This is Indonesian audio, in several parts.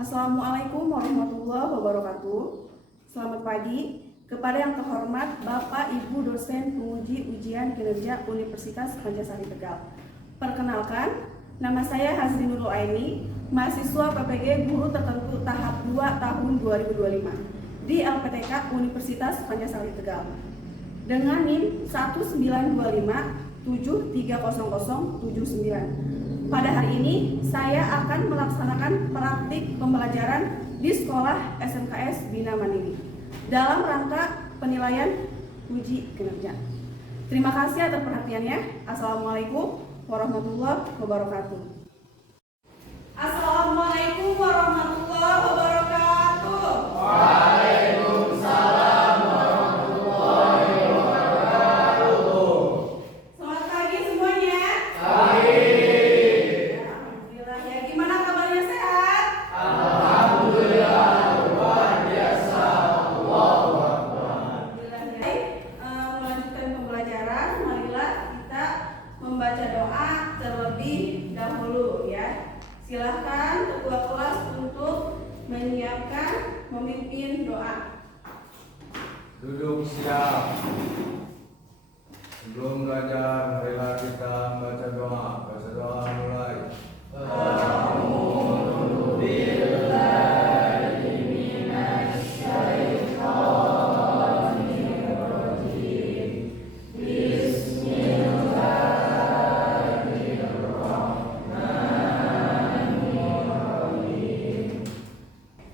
Assalamualaikum warahmatullahi wabarakatuh. Selamat pagi kepada yang terhormat Bapak Ibu dosen penguji ujian kinerja Universitas Pancasari Tegal. Perkenalkan, nama saya Hazri Nurul Aini, mahasiswa PPG Guru Tertentu tahap 2 tahun 2025 di LPTK Universitas Pancasari Tegal. Dengan NIM 19257300079. Pada hari ini, saya akan melaksanakan praktik pembelajaran di sekolah SMKS Bina Mandiri dalam rangka penilaian uji kinerja. Terima kasih atas perhatiannya. Assalamualaikum warahmatullahi wabarakatuh. Assalamualaikum warahmatullahi wabarakatuh. Waalaikumsalam warahmatullahi wabarakatuh. Selamat pagi semuanya. Pagi. Alhamdulillah ya. Gimana kabarnya, sehat? Alhamdulillah luar biasa. Allahu Akbar. Alhamdulillah ya. Baik, melanjutkan pembelajaran, marilah kita membaca doa terlebih dahulu ya. Silahkan ketua kelas untuk menyiapkan memimpin doa. Duduk siap. Sebelum belajar, marilah kita membaca doa. Baca doa mulai.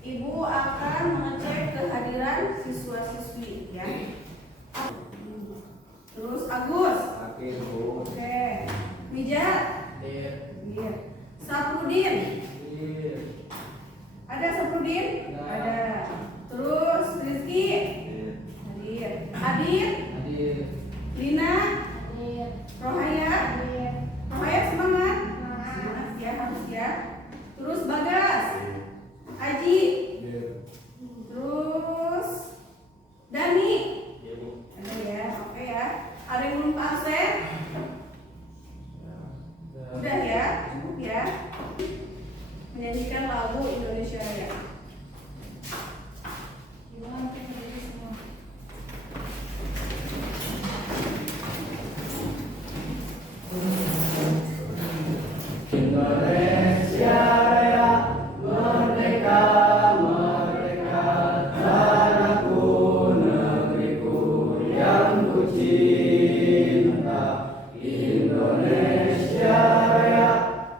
Ibu akan mengecek kehadiran siswa-siswi ya. Terus Agus. Hakim Bu. Oke. Wijat. Iya. Saprudin. Ada Saprudin? Ada. Terus Rizky. Hadir. Adit. Lina. Rohaya. Rohaya semangat. Semangat ya, harus ya. Terus Bagas. Aji. Terus Dani. Ada ya, oke ya. Ada yang belum absen? Udah ya, cukup ya. Menyanyikan lagu Indonesia Raya. Gimana kita semua? Indonesia Raya, merdeka, merdeka, tanahku, negeriku yang ku cinta. Indonesia Raya,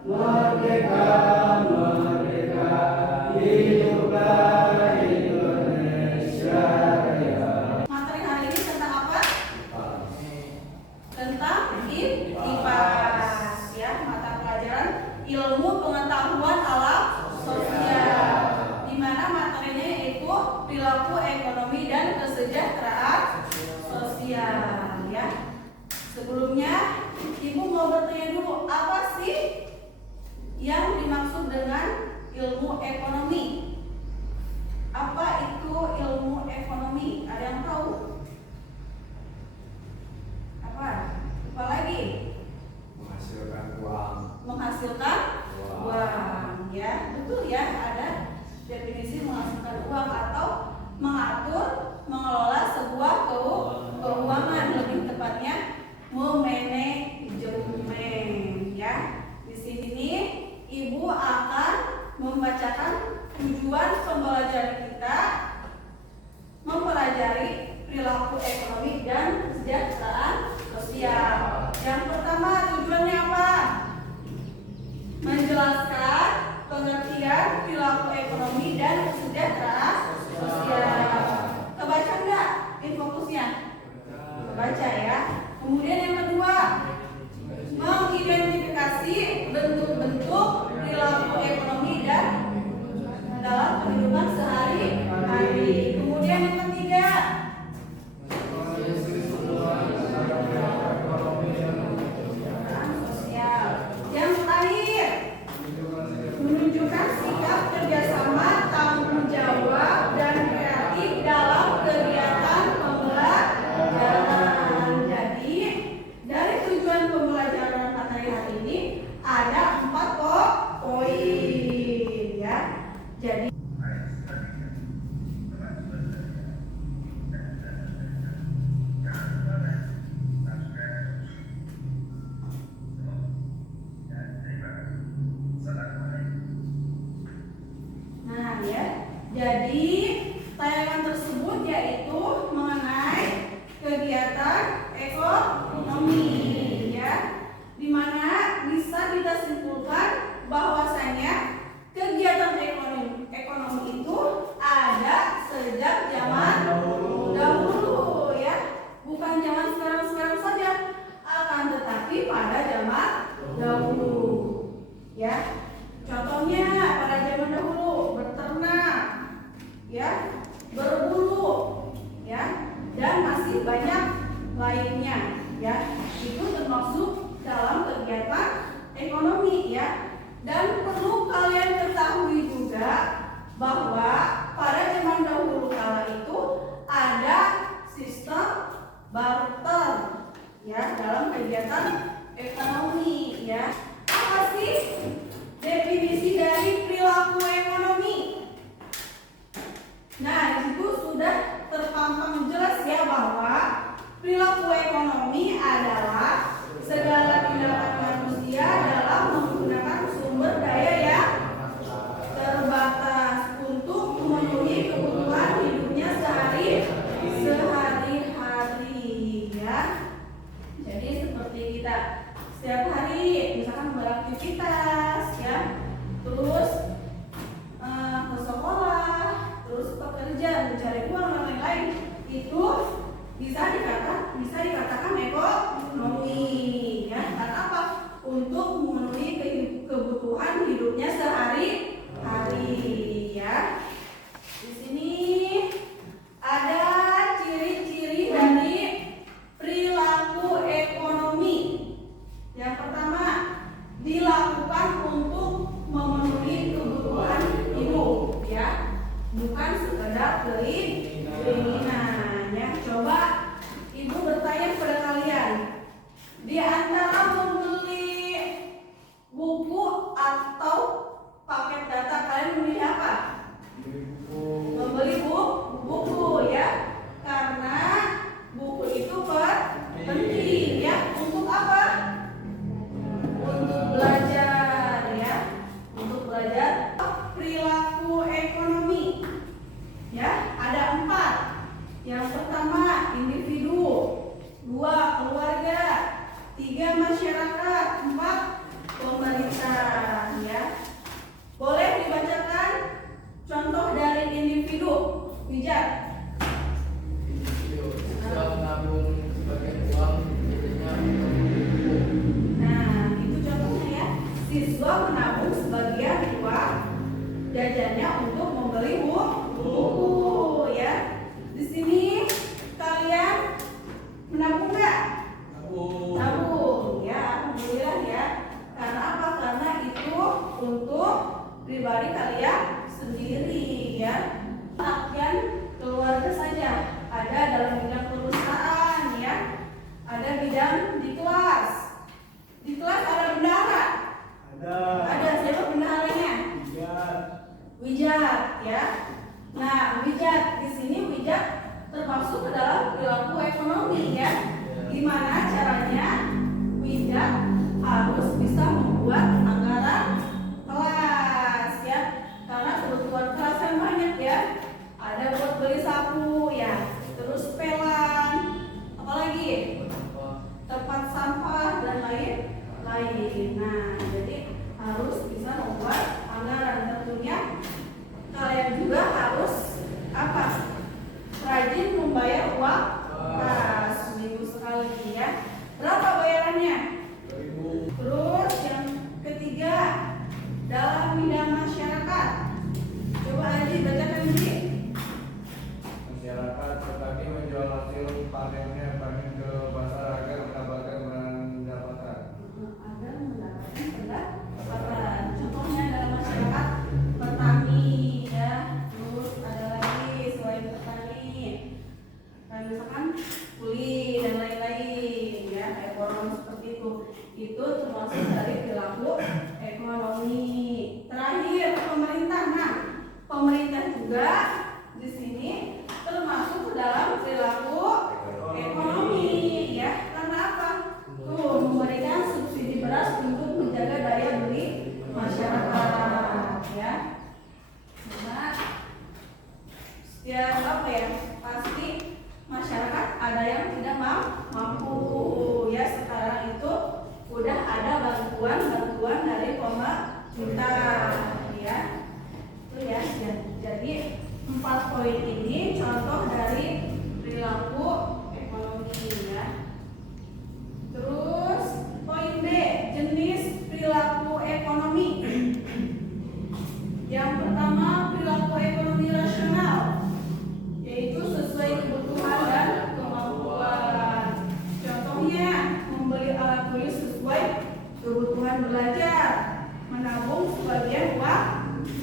merdeka, merdeka, hiduplah Indonesia Raya. Materi hari ini tentang apa? Tentang IPA ya, mata pelajaran ilmu pengetahuan alam sosial, di mana materinya yaitu perilaku ekonomi dan kesejahteraan sosial ya. Sebelumnya Ibu mau bertanya dulu, apa sih yang dimaksud dengan ilmu ekonomi? Apa itu ilmu ekonomi? Ada yang tahu? Apa lagi? Menghasilkan uang. Menghasilkan uang ya, betul ya, ada definisi menghasilkan uang atau mengatur, mengelola sebuah keuangan, lebih tepatnya memanajemen ya. Di sini Ibu akan membacakan tujuan pembelajaran kita, mempelajari perilaku ekonomi dan kesejahteraan sosial. Yang pertama, tujuannya apa? Menjelaskan pengertian perilaku ekonomi dan kesejahteraan sosial. Kebaca enggak infokusnya? Kebaca ya. Kemudian yang kedua, mengidentifikasi bentuk-bentuk perilaku ekonomi dan dalam kehidupan sehari-hari. Kemudian yang ketiga, sosial. Yang terakhir, menunjukkan sikap kerjasama, tanggung jawab, dan kreatif dalam kegiatan pembelajaran. Jadi, dari tujuan pembelajaran materi hari ini ada 4 poin ya. Jadi ya. Contohnya pada zaman dahulu beternak, ya, berburu, ya, dan masih banyak lainnya, ya. Itu termasuk dalam kegiatan ekonomi, ya. Dan perlu kalian ketahui juga bahwa pada zaman dahulu kala itu ada sistem barter, ya, dalam kegiatan ekonomi, ya. Apa sih definisi dari perilaku ekonomi? Nah, di situ sudah terpampang jelas ya bahwa perilaku ekonomi adalah segala tindakan manusia dalam menggunakan sumber daya yang terbatas untuk memenuhi kebutuhan hidupnya sehari-hari, ya. Jadi seperti kita setiap hari misalkan beraktivitas, ya, terus ke sekolah, terus bekerja, mencari uang dan lain-lain, itu bisa dikatakan ekonomi, ya. Karena apa? Untuk memenuhi kebutuhan hidupnya sehari-hari, ya. Di sini ada ciri-ciri dari perilaku ekonomi. Yang pertama, dilakukan untuk memenuhi kebutuhan hidup, ya, bukan sekedar keinginan, ya. Coba ibu bertanya kepada kalian, di antara membeli buku atau paket data, kalian memilih apa? Membeli buku, ya, karena buku itu penting, ya. Untuk apa? Untuk belajar, ya, untuk belajar. Perilaku ekonomi, ya, ada 4. Yang pertama individu, 2 keluarga, 3 masyarakat, 4 pemerintah, ya. Boleh dibacakan contoh dari individu, Wijat. Bisa menabung sebagian uang miliknya untuk membeli buku. Nah, itu contohnya, ya. Siswa menabung sebagian uang jajannya untuk membeli buku, ya. Di sini kalian menabung nggak? Nabung, ya. Alhamdulillah, ya. Karena apa? Karena itu untuk pribadi kalian sendiri, ya. Bagian keluarga saja. Ada dalam bidang perusahaan, ya. Ada bidang di kelas. Di kelas ada bendahara. Ada siapa bendaharanya? Wijat, ya. Nah, Wijat di sini Wijat termasuk ke dalam perilaku ekonomi, ya. Gimana caranya Wijat harus bisa membuat anggaran kelas, ya. Karena kebutuhan kelas kan banyak, ya. Ada buat beli sapu, ya. Terus pelan, apalagi tempat sampah dan lain-lain. Nah, jadi harus bisa membuat anggaran. Tentunya kalian juga harus apa? Rajin membayar uang kas seminggu sekali, ya. Berapa bayarannya? 2000. Terus yang ketiga, dalam bidang masyarakat. Coba Haji bacakan ini. Masyarakat petani menjual hasil panennya ke pasar agar mendapatkan pendapatan. Agar mendapatkan pendapatan. Contohnya dalam masyarakat petani, ya. Terus ada lagi selain petani, kayak misalkan kuli dan lain-lain, ya. Ekonomi seperti itu. Itu termasuk dari perilaku ekonomi. Terakhir pemerintah. Nah, pemerintah juga di sini termasuk dalam perilaku ekonomi, ya. Karena apa? Tuh, memberikan subsidi beras untuk menjaga daya beli masyarakat, ya. Karena setiap apa, ya, pasti masyarakat ada yang tidak mampu, ya. Sekarang itu udah ada bantuan dari pemerintah, ya. Itu, ya. Jadi 4 poin ini contoh dari perilaku ekonomi, ya. Terus poin B, jenis perilaku ekonomi.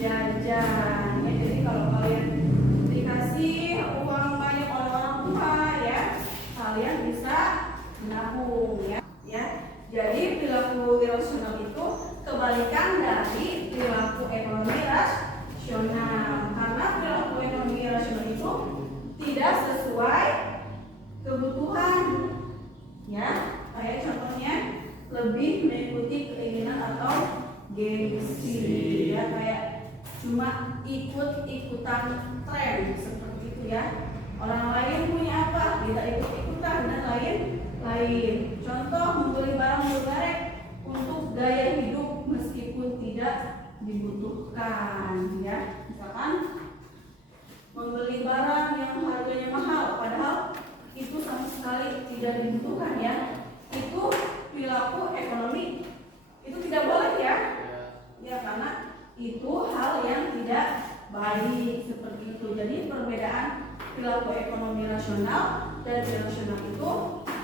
jajan. Ya, jadi kalau kalian dikasih uang banyak oleh orang tua ya, kalian bisa menabung ya. Ya, jadi perilaku irasional itu kebalikan dari perilaku ekonomi rasional. Karena perilaku ekonomi rasional itu tidak sesuai kebutuhan, ya. Kayak contohnya lebih mengikuti keinginan atau gengsi, ya. Kayak cuma ikut-ikutan tren seperti itu ya. Orang lain punya apa, kita ikut-ikutan dan lain-lain. Contoh membeli barang bermerek untuk gaya hidup meskipun tidak dibutuhkan ya. Misalkan membeli barang yang harganya mahal padahal itu sama sekali tidak dibutuhkan ya. Itu perilaku ekonomi. Itu tidak boleh ya. Ya, karena itu hal yang tidak baik seperti itu. Jadi perbedaan perilaku ekonomi rasional dan irasional itu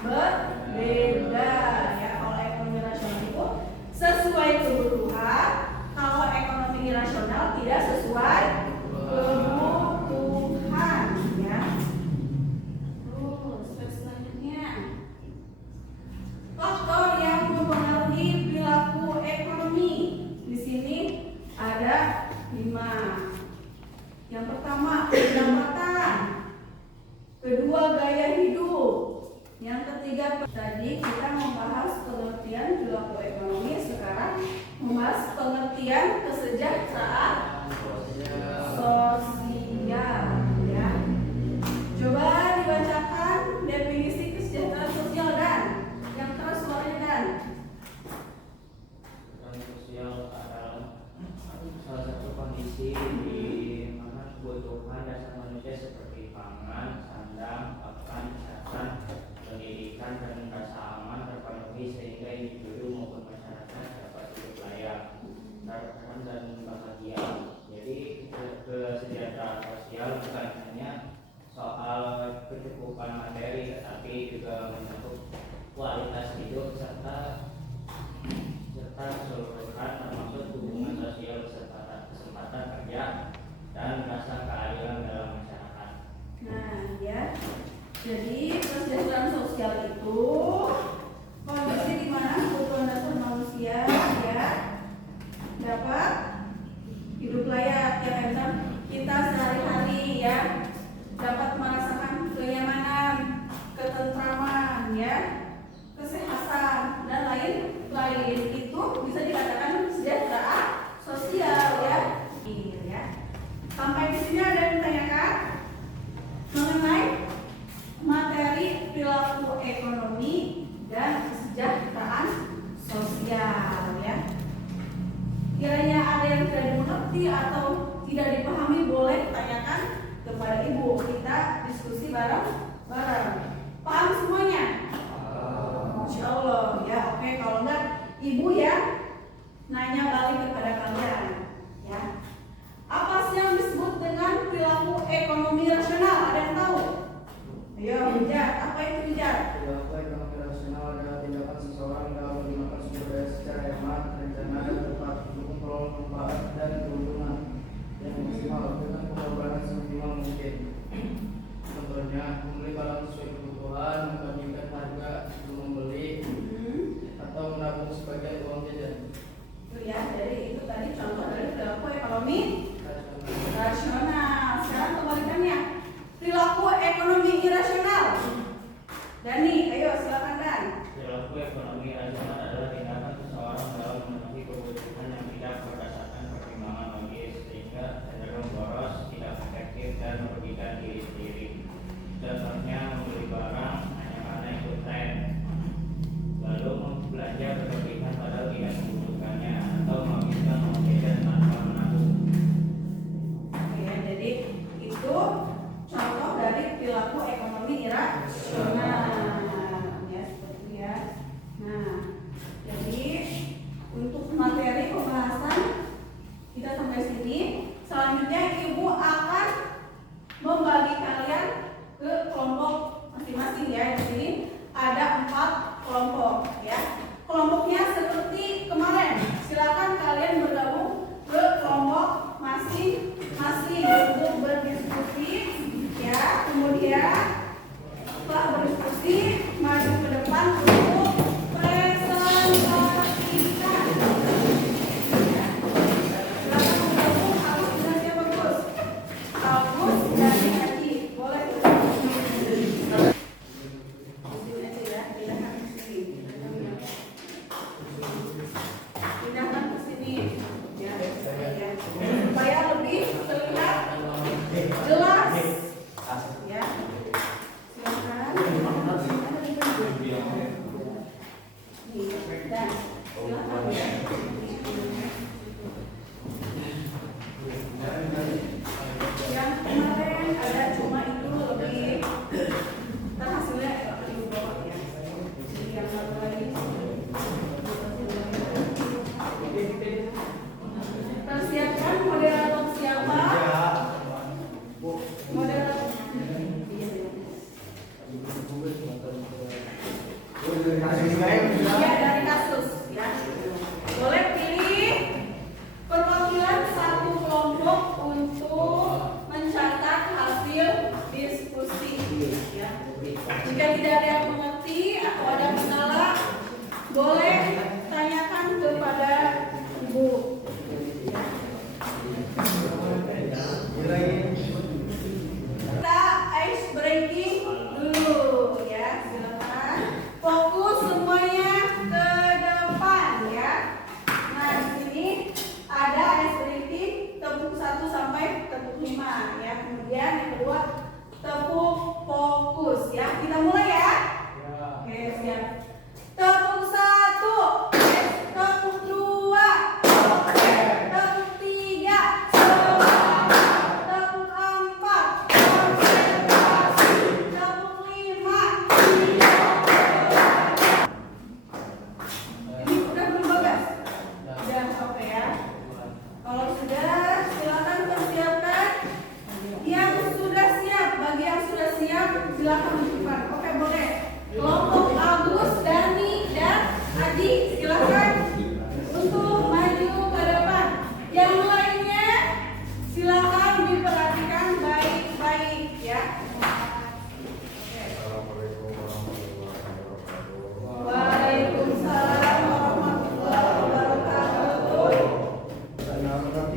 berbeda ya. Kalau ekonomi rasional itu sesuai kebutuhan, kalau ekonomi irasional tidak sesuai kebutuhan ya. Terus selanjutnya, faktor yang mempengaruhi perilaku ekonomi. Di sini ada 5. Yang pertama pendapatan, kedua gaya hidup, yang ketiga tadi kita membahas pengertian perilaku ekonomi, sekarang membahas pengertian kesejahteraan sosial ya. Coba dibacakan definisi kesejahteraan sosial dan yang keras suaranya dan. Kesejahteraan sosial adalah salah satu kondisi di mana kebutuhan dasar manusia seperti pangan, sandang, pakan, kesehatan, pendidikan, dan rasa aman terpenuhi sehingga individu maupun masyarakat dapat hidup layak, teraman dan bahagia. Jadi kesejahteraan sosial bukan hanya soal kecukupan materi, tetapi juga mencakup kualitas hidup serta keseluruhan, termasuk hubungan sosial beserta kesempatan kerja dan rasa keadilan dalam masyarakat. Nah ya, jadi kesejahteraan sosial itu kondisi di mana kebutuhan dasar manusia ya dapat hidup layak ya. Misal kita sehari-hari ya dapat merasakan kenyamanan, ketentraman ya, kesehatan dan lain-lain, itu bisa dikatakan kesejahteraan sosial ya. Sampai di sini ada yang ditanyakan mengenai materi perilaku ekonomi dan kesejahteraan sosial ya. Kiranya ada yang tidak dimengerti atau tidak dipahami, boleh tanyakan kepada ibu. Kita diskusi bareng-bareng. Paham semuanya? Insya Allah ya. Oke, kalau enggak ibu ya nanya balik kepada kalian ya. Apa sih yang disebut dengan perilaku ekonomi rasional? Ada yang tahu? Ayo, Rijat. Apa itu Rijat? Perilaku ekonomi rasional adalah tindakan seseorang dalam menggunakan sumber daya secara hemat, rencana, dan tepat untuk memperoleh manfaat dan keuntungan yang maksimal dengan pengorbanan semaksimal mungkin. Contohnya, membeli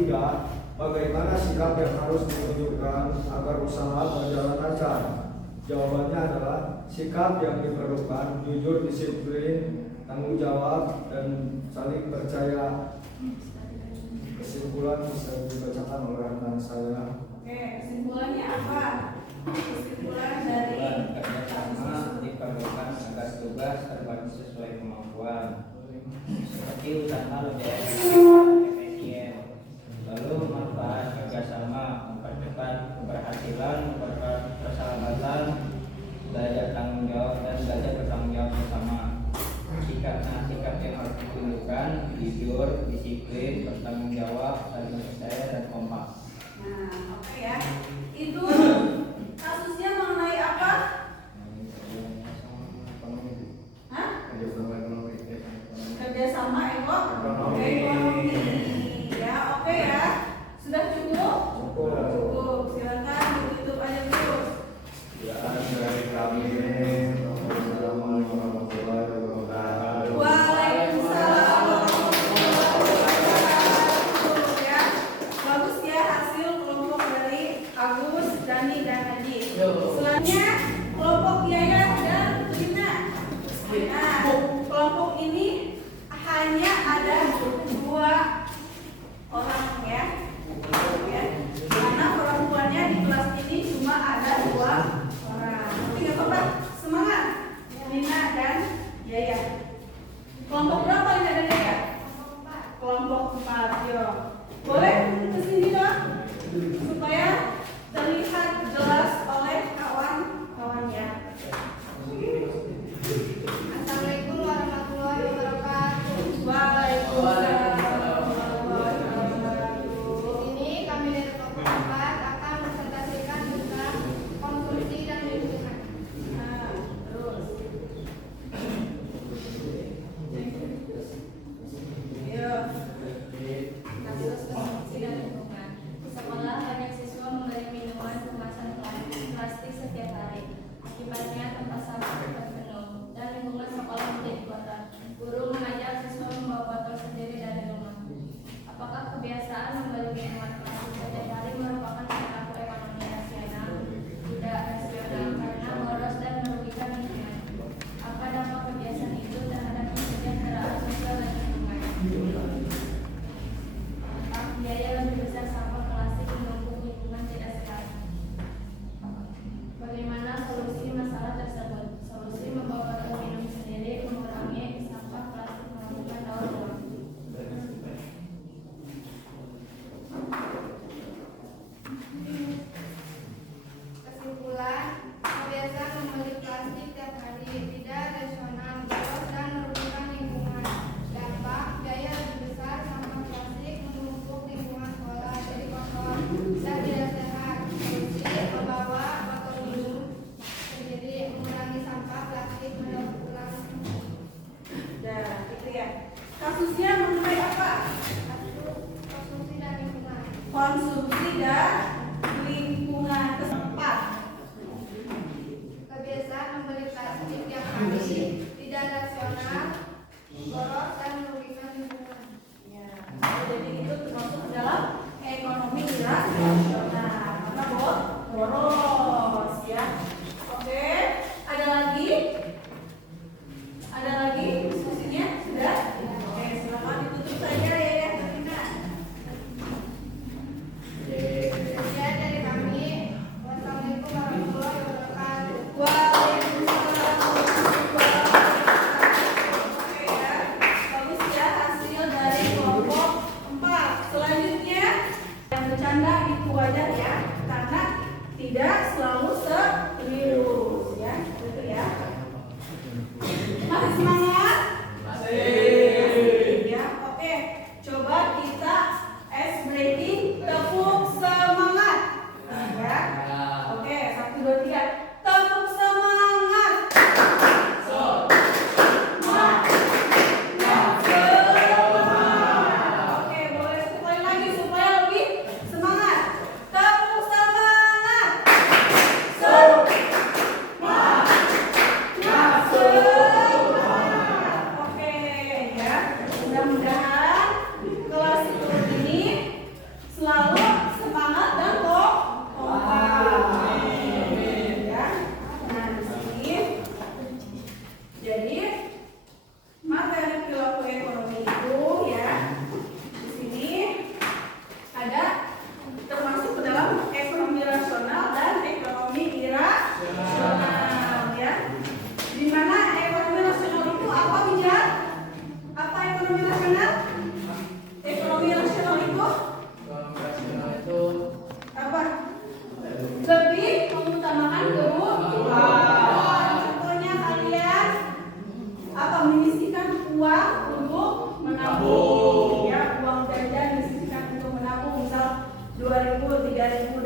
tidak, bagaimana sikap yang harus ditunjukkan agar usaha berjalan lancar? Jawabannya adalah sikap yang diperlukan jujur, disiplin, tanggung jawab, dan saling percaya. Kesimpulan bisa dibacakan oleh rekan saya. Oke, kesimpulannya apa? Kesimpulan dari kerjasama diperlukan agar tugas terbagi sesuai kemampuan, seperti usaha lebih efisien. Lalu manfaat kerjasama mempercepat keberhasilan, memperkuat persahabatan, belajar tanggung jawab dan belajar bertanggung jawab bersama. Sikap yang harus ditunjukkan jujur, disiplin, bertanggung jawab, saling percaya dan kompak. Nah, oke ya. Itu kasusnya mengenai apa? Hah? Kerjasama ekonomi. Ya, oke ya. Sudah cukup? Cukup. Silakan ditutup aja dulu. Dari kami, Assalamualaikum warahmatullahi wabarakatuh. Waalaikumsalam warahmatullahi wabarakatuh. Ya, bagus ya hasil kelompok dari Agus, Dani, dan Haji. Selanjutnya kelompok Yaya dan Lina. Nah, kelompok ini hanya ada 2 orang ya. Karena perempuannya di kelas ini cuma ada 2 orang. Tapi nggak apa-apa, semangat. Lina dan Yaya. Kelompok berapa Lina dan Yaya? Kelompok 4. Yo, boleh kesini dong supaya terlihat jelas oleh kawan-kawannya. Assalamualaikum warahmatullahi wabarakatuh. Waalaikumsalam warahmatullahi Di wabarakatuh. sini kami dari kelompok 4 akan presentasikan tentang konsumsi dan lingkungan. Nah, terus. Ayo. Kasus konsumsi dan lingkungan. Di sekolah banyak siswa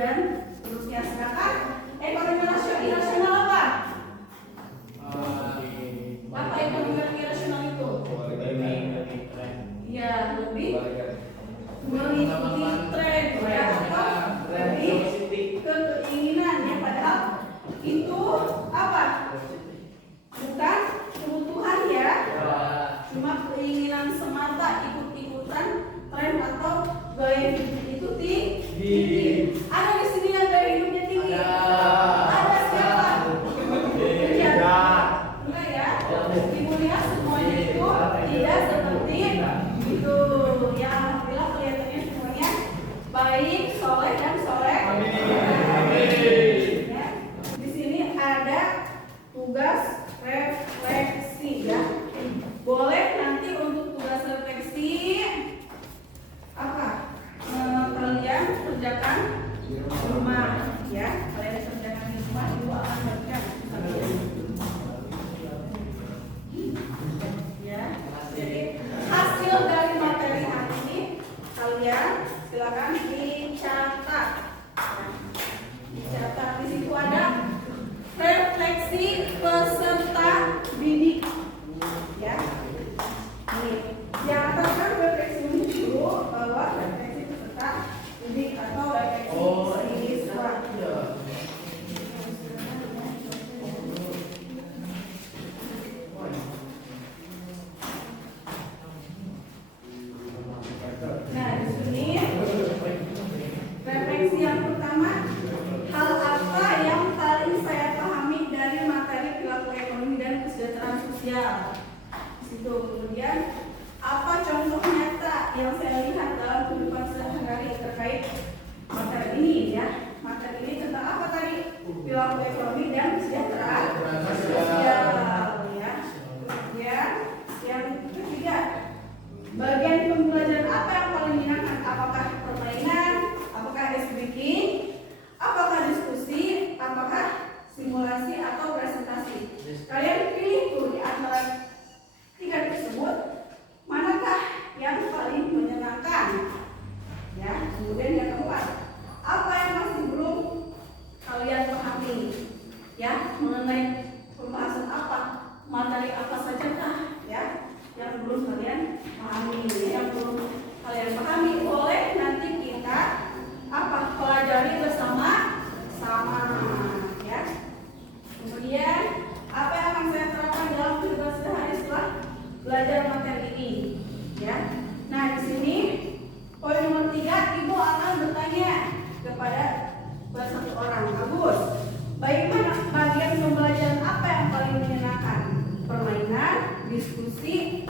dan seterusnya. Sedangkan ekonomi irasional apa? Apa ekonomi irasional itu? Ya, lebih mengikuti tren ya, atau lebih ke keinginan ya, padahal itu apa? Bukan kebutuhan ya, cuma keinginan semata, ikut-ikutan tren atau gaya hidup itu tinggi. Ada di sini yang gaya hidupnya tinggi? Ada siapa? Enggak ya? Ibu lihat semuanya itu tidak seperti itu. Ya, alhamdulillah kelihatannya semuanya baik, soleh dan soleh. Ya. Di sini ada tugas refleksi ya. Boleh nanti untuk tugas refleksi apa? Kalian kerjakan di rumah ya. Kalian kerjakan di rumah, ibu akan baca. Ya. Jadi hasil dari materi hari ini kalian silakan dicatat. Dicatat di situ ada refleksi peserta didik. Ya. Ini yang atas kan refleksi dulu bahwa refleksi peserta didik atau refleksi siswa. Nah, di sini refleksi yang pertama, hal apa yang paling saya pahami dari materi perilaku ekonomi dan kesejahteraan sosial. Situ kemudian apa contoh nyata yang saya lihat dalam kehidupan sehari-hari terkait materi ini ya. Materi ini tentang apa tadi? Perilaku ekonomi dan kesejahteraan sosial ya. Kemudian yang ketiga, bagian pembelajaran apa yang paling menyenangkan? Apakah permainan? Apakah ice breaking? Apakah diskusi? Apakah simulasi atau presentasi? Kalian pilih tuh di antara tiga tersebut, manakah yang paling menyenangkan? Ya, kemudian yang keempat, apa yang masih belum kalian pahami? Ya, mengenai pembahasan apa? Materi apa sajakah? Ya, yang belum kalian pahami, yang belum kalian pahami, boleh nanti kita apa? Pelajari bersama-sama ya. Kemudian apa yang akan saya terapkan dalam kehidupan sehari setelah belajar materi ini ya. Nah, di sini poin nomor 3, ibu akan bertanya kepada satu orang. Bagus. Bagaimana bagian pembelajaran apa yang paling menyenangkan? Permainan, diskusi,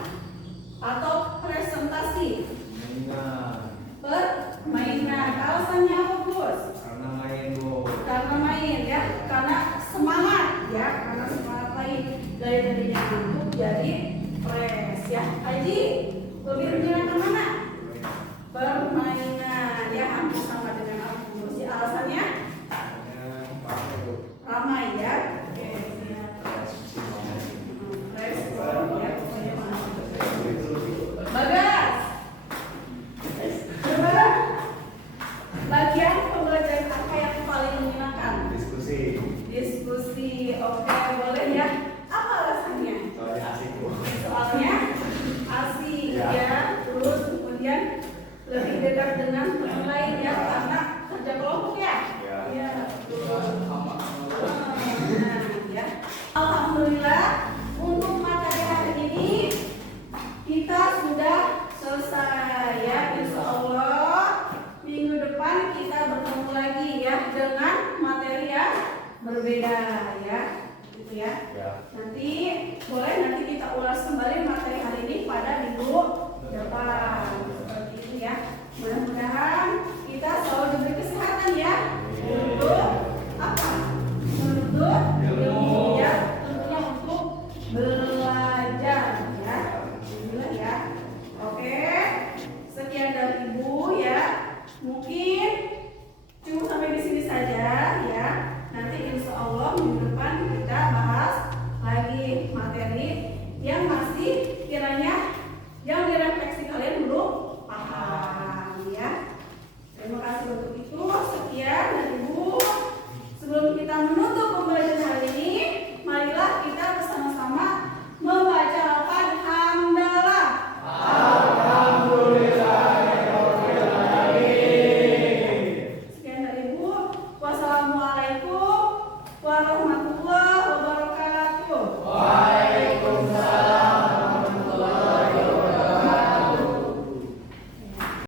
atau presentasi? Permainan. Alasannya apa, Gus? Karena main, Bu. Karena main ya, karena semangat ya, karena semangat main dari tadinya ngantuk jadi fresh ya. Aji, lebih menyenangkan mana? Permainan ya, hampir sama dengan aku. Si alasannya ramai ya. Oke, siap. Fresh ya, pokoknya mantap. Bagas. Coba bagian pembelajaran apa yang paling menyenangkan? Diskusi. Diskusi, oke, boleh ya. Apa alasannya? Soalnya asik, Bu. Soalnya asik ya. Terus kemudian lebih dekat dengan teman lain ya, karena kerja kelompok ya. Iya, betul. Nah, ya. Alhamdulillah untuk materi hari ini kita sudah selesai ya. Insya Allah minggu depan kita bertemu lagi ya dengan materi yang berbeda ya, gitu ya. Nanti boleh nanti kita ulas kembali materi hari ini pada minggu depan.